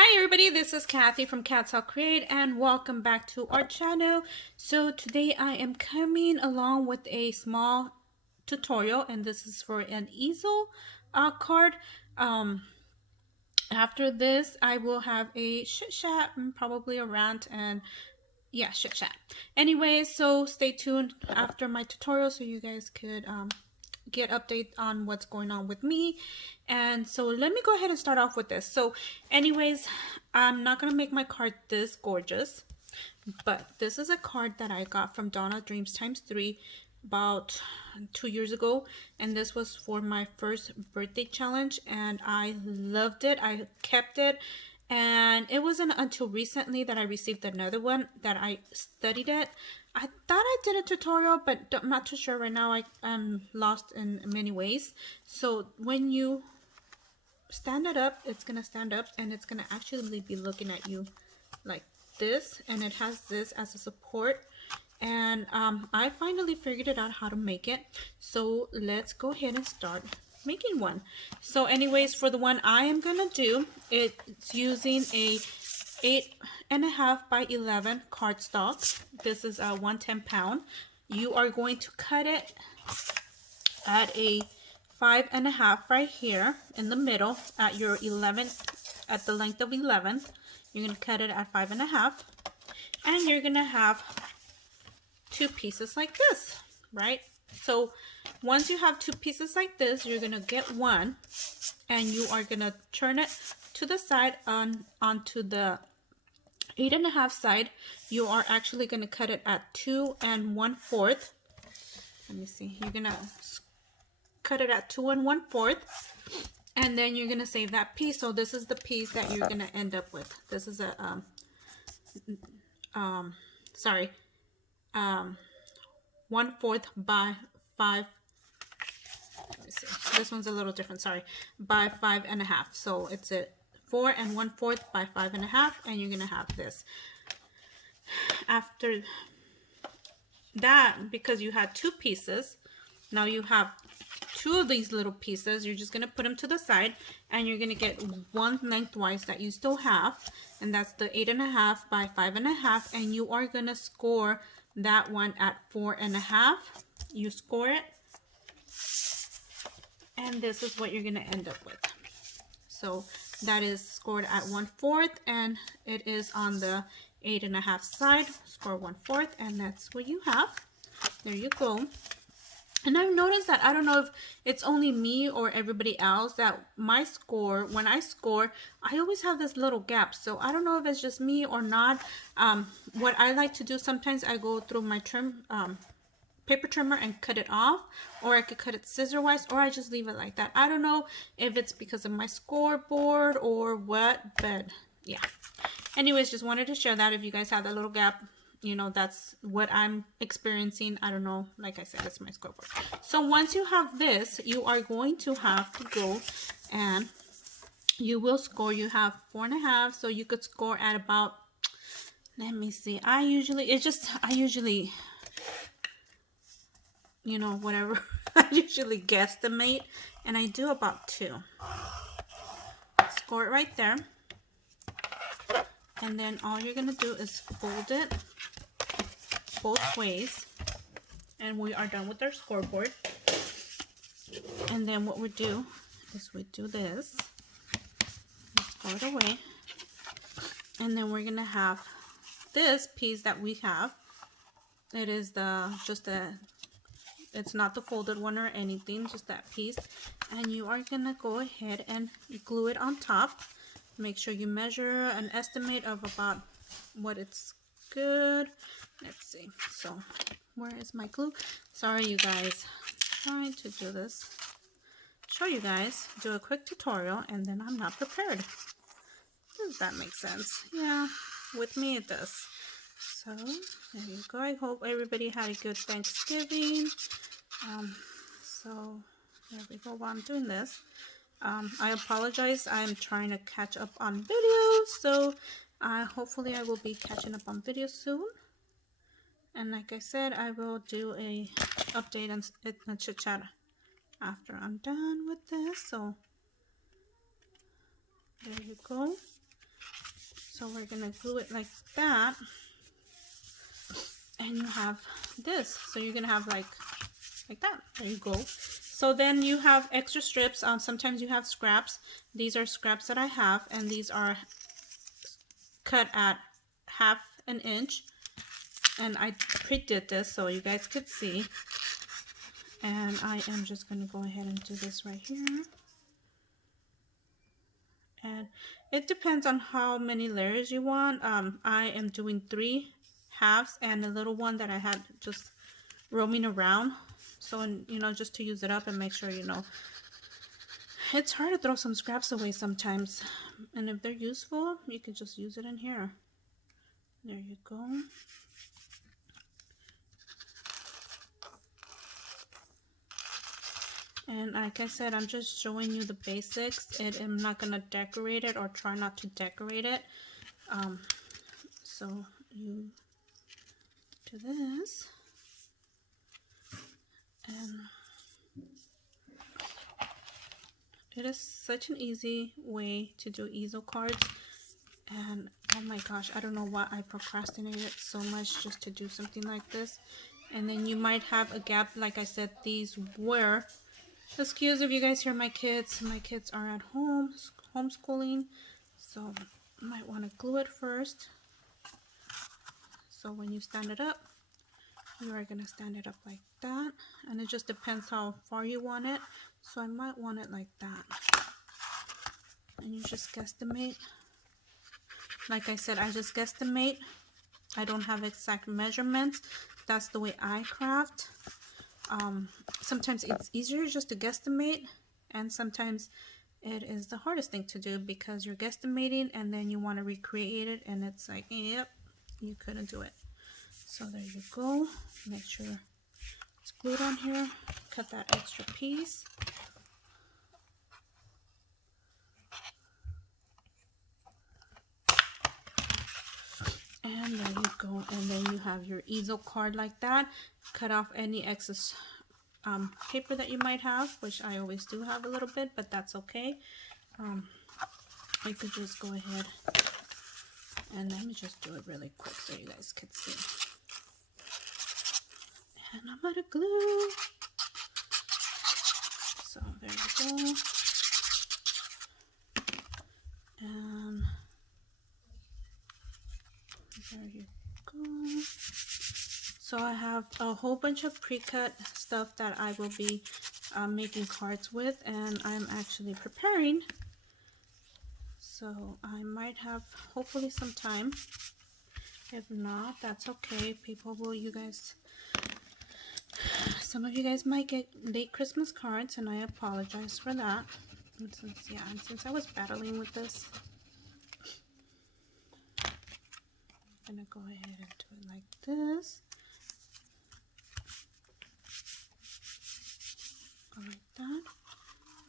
Hi everybody, this is Kathy from katzelcreate and welcome back to our channel. So today I am coming along with a small tutorial, and this is for an easel card. After this I will have a chit chat and probably a rant, and yeah, chit chat. Anyway, so stay tuned after my tutorial so you guys could get updates on what's going on with me. And so let me go ahead and start off with this. So anyways, I'm not gonna make my card this gorgeous, but this is a card that I got from Donna Dreams Times 3 about 2 years ago, and this was for my first birthday challenge and I loved it. I kept it, and it wasn't until recently that I received another one that I studied it. I thought I did a tutorial, but I'm not too sure right now. I'm lost in many ways. So when you stand it up, it's gonna stand up and it's gonna actually be looking at you like this, and it has this as a support. And I finally figured it out how to make it, so let's go ahead and start making one. So anyways, for the one I am gonna do, it's using a 8.5 by 11 cardstock. This is a 110 pound. You are going to cut it at a 5.5 right here in the middle at your 11, at the length of 11. You're going to cut it at 5.5, and you're going to have two pieces like this, right? So once you have two pieces like this, you're going to get one and you are going to turn it to the side onto the 8.5 side. You are actually going to cut it at 2 1/4. Let me see. You're going to cut it at 2 1/4, and then you're going to save that piece. So this is the piece that you're going to end up with. This is a 1/4 by 5. Let me see. This one's a little different. Sorry, by 5.5. So it's a 4 1/4 by 5.5, and you're gonna have this. After that, because you had two pieces, now you have two of these little pieces. You're just gonna put them to the side, and you're gonna get one lengthwise that you still have, and that's the 8.5 by 5.5, and you are gonna score that one at 4.5. You score it, and this is what you're gonna end up with. So that is scored at 1/4, and it is on the 8.5 side. Score 1/4, and that's what you have. There you go. And I've noticed that, I don't know if it's only me or everybody else, that my score, when I score, I always have this little gap. So I don't know if it's just me or not. What I like to do, sometimes I go through my paper trimmer and cut it off, or I could cut it scissor wise, or I just leave it like that. I don't know if it's because of my scoreboard or what, but yeah. Anyways, just wanted to share that. If you guys have that little gap, you know, that's what I'm experiencing. I don't know, like I said, it's my scoreboard. So once you have this, you are going to have to go and you will score. You have 4.5, so you could score at about, let me see, I usually, you know, whatever. I usually guesstimate, and I do about 2. Score it right there, and then all you're gonna do is fold it both ways, and we are done with our scoreboard. And then what we do is we do this, we score it away, and then we're gonna have this piece that we have. It is it's not the folded one or anything, just that piece. And you are gonna go ahead and glue it on top. Make sure you measure an estimate of about what it's good. Let's see. So where is my glue? Sorry you guys, trying to do this, show you guys, do a quick tutorial, and then I'm not prepared. Does that make sense? Yeah, with me it does. So there you go. I hope everybody had a good Thanksgiving. So there we go. While I'm doing this, I apologize. I'm trying to catch up on videos, so hopefully I will be catching up on videos soon. And like I said, I will do a update and a chit chat after I'm done with this. So there you go. So we're gonna glue it like that, and you have this. So you're gonna have like that. There you go. So then you have extra strips. Sometimes you have scraps. These are scraps that I have, and these are cut at 1/2 inch. And I pre-did this so you guys could see. And I am just gonna go ahead and do this right here. And it depends on how many layers you want. I am doing 3 halves and a little one that I had just roaming around. So, you know, just to use it up and make sure, you know, it's hard to throw some scraps away sometimes. And if they're useful, you can just use it in here. There you go. And like I said, I'm just showing you the basics. I'm not going to decorate it or try not to decorate it. So you do this. And it is such an easy way to do easel cards. And oh my gosh, I don't know why I procrastinated so much just to do something like this. And then you might have a gap. Like I said, these were... Excuse if you guys hear my kids. My kids are at home, homeschooling, so you might want to glue it first. So when you stand it up, you are going to stand it up like that. And it just depends how far you want it. So I might want it like that. And you just guesstimate. Like I said, I just guesstimate. I don't have exact measurements. That's the way I craft. Sometimes it's easier just to guesstimate, and sometimes it is the hardest thing to do because you're guesstimating and then you want to recreate it and it's like, yep, you couldn't do it. So there you go. Make sure it's glued on here. Cut that extra piece. And there you go. And then you have your easel card like that. Cut off any excess paper that you might have, which I always do have a little bit, but that's okay. You could just go ahead and let me just do it really quick so you guys can see. And I'm gonna glue. So there you go. And there you go. So I have a whole bunch of pre-cut stuff that I will be making cards with, and I'm actually preparing. So I might have hopefully some time. If not, that's okay. Some of you guys might get late Christmas cards, and I apologize for that. And since I was battling with this, I'm gonna go ahead and do it like this. Like that,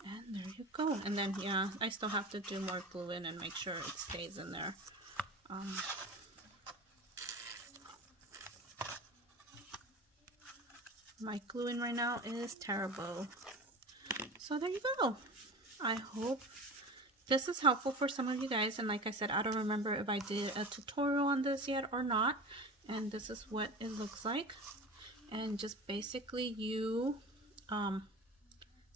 and there you go. And then yeah, I still have to do more glue in and make sure it stays in there. My gluing right now is terrible. So there you go. I hope this is helpful for some of you guys, and like I said, I don't remember if I did a tutorial on this yet or not, and this is what it looks like. And just basically you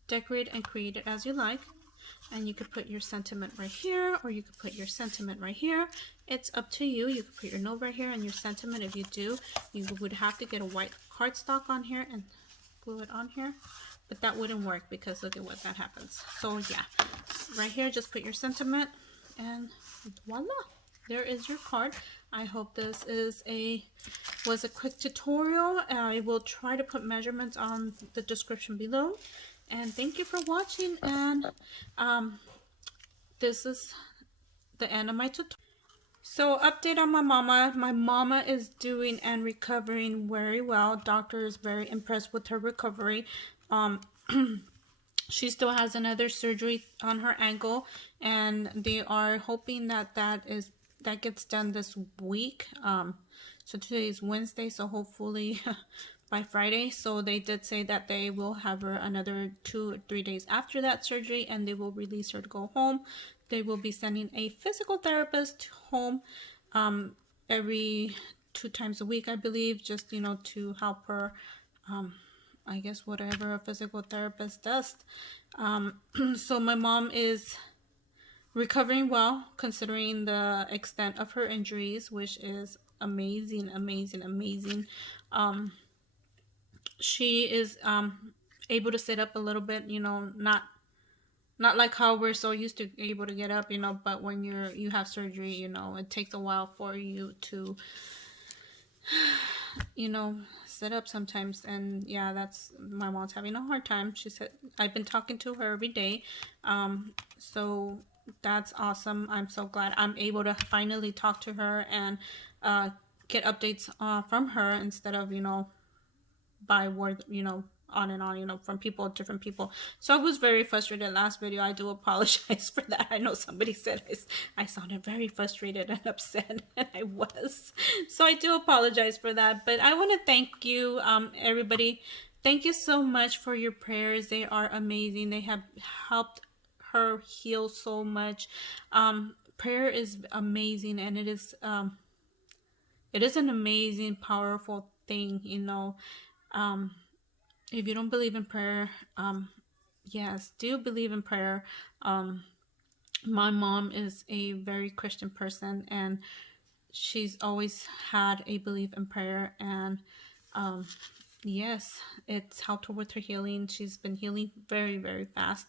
decorate and create it as you like, and you could put your sentiment right here, or you could put your sentiment right here. It's up to you. You could put your note right here and your sentiment. If you do, you would have to get a white cardstock on here and glue it on here, but that wouldn't work because look at what that happens. So yeah, right here just put your sentiment, and voila, there is your card. I hope this was a quick tutorial. I will try to put measurements on the description below. And thank you for watching, and this is the end of my tutorial. So update on my mama. My mama is doing and recovering very well. Doctor is very impressed with her recovery. She still has another surgery on her ankle, and they are hoping that that gets done this week. So today is Wednesday, so hopefully by Friday. So they did say that they will have her another 2 or 3 days after that surgery, and they will release her to go home. they will be sending a physical therapist home every 2 times a week, I believe, just, you know, to help her, I guess, whatever a physical therapist does. So my mom is recovering well, considering the extent of her injuries, which is amazing, amazing, amazing. She is able to sit up a little bit, you know, not like how we're so used to able to get up, you know, but when you have surgery, you know, it takes a while for you to, you know, sit up sometimes. And yeah, that's, my mom's having a hard time. She said, I've been talking to her every day. So that's awesome. I'm so glad I'm able to finally talk to her and get updates from her instead of, you know, by word, you know, on and on, you know, from people, different people. So I was very frustrated last video. I do apologize for that. I know somebody said I sounded very frustrated and upset, and I was. So I do apologize for that. But I want to thank you, everybody. Thank you so much for your prayers. They are amazing. They have helped her heal so much. Prayer is amazing, and it is an amazing, powerful thing, you know. If you don't believe in prayer, yes, do believe in prayer. My mom is a very Christian person, and she's always had a belief in prayer, and yes, it's helped her with her healing. She's been healing very, very fast.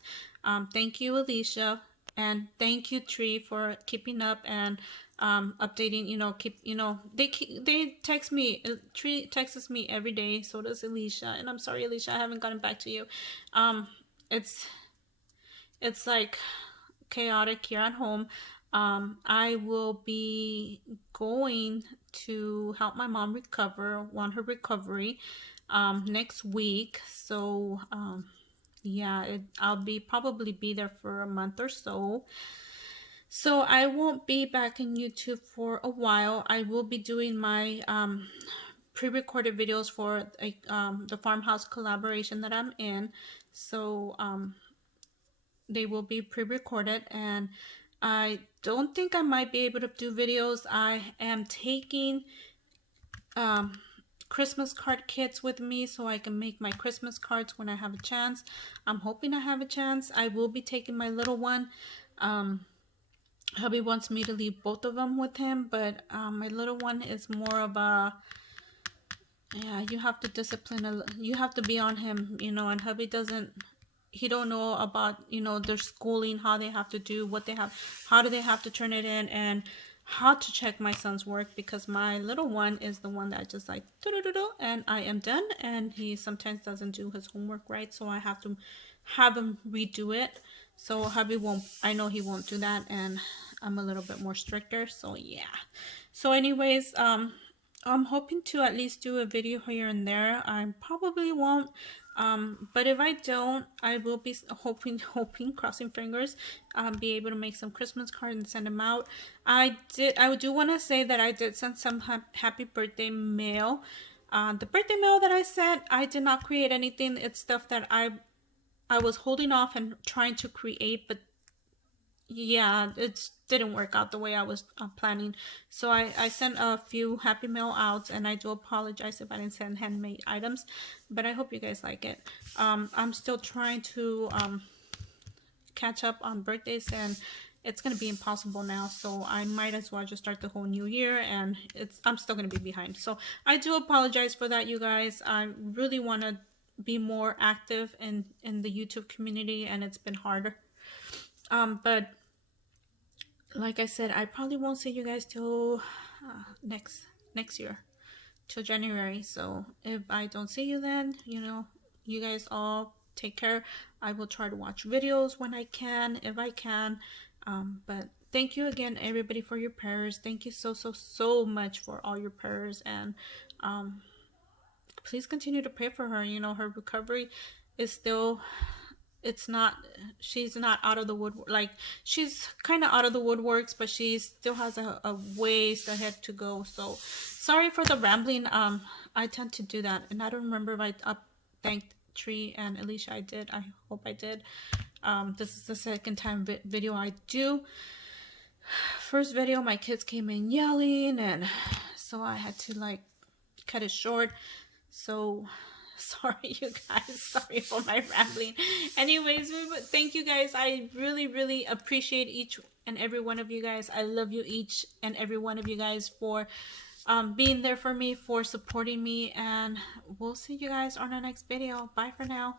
Thank you, Alicia, and thank you, Tree, for keeping up and updating. You know, they text me. Tree texts me every day. So does Alicia, and I'm sorry, Alicia, I haven't gotten back to you. It's like chaotic here at home. I will be going to help my mom recover on her recovery next week. So yeah, I'll probably be there for a month or so. So I won't be back in YouTube for a while. I will be doing my pre-recorded videos for the farmhouse collaboration that I'm in. So they will be pre-recorded, and I don't think I might be able to do videos. I am taking Christmas card kits with me so I can make my Christmas cards when I have a chance. I'm hoping I have a chance. I will be taking my little one. Hubby wants me to leave both of them with him, but my little one is more of a, yeah, you have to discipline, you have to be on him, you know, and hubby he don't know about, you know, their schooling, how they have to do, what they have, how do they have to turn it in, and how to check my son's work, because my little one is the one that just like do, and I am done, and he sometimes doesn't do his homework right, so I have to have him redo it. So hubby I know he won't do that, and I'm a little bit more stricter, so yeah. So anyways, I'm hoping to at least do a video here and there. I probably won't, but if I don't, I will be hoping, crossing fingers, be able to make some Christmas cards and send them out. I do want to say that I did send some happy birthday mail. The birthday mail that I sent, I did not create anything. It's stuff that I was holding off and trying to create, but yeah, it didn't work out the way I was planning. So I sent a few happy mail outs, and I do apologize if I didn't send handmade items, but I hope you guys like it. I'm still trying to catch up on birthdays, and it's gonna be impossible now, so I might as well just start the whole new year, and I'm still gonna be behind. So I do apologize for that, you guys. I really want to be more active in the YouTube community, and it's been harder. But like I said, I probably won't see you guys till next year, till January. So if I don't see you then, you know, you guys all take care. I will try to watch videos when I can, if I can. But thank you again, everybody, for your prayers. Thank you so much for all your prayers, and please continue to pray for her. You know, her recovery is still, she's not out of the wood, like she's kind of out of the woodworks, but she still has a ways ahead to go. So sorry for the rambling. I tend to do that, and I don't remember if I tree, and Alicia, I did. I hope I did. This is the second time video I do. First video, my kids came in yelling, and so I had to like cut it short. So sorry, you guys. Sorry for my rambling. Anyways, thank you guys. I really appreciate each and every one of you guys. I love you, each and every one of you guys, for being there for me, for supporting me, and we'll see you guys on the next video. Bye for now.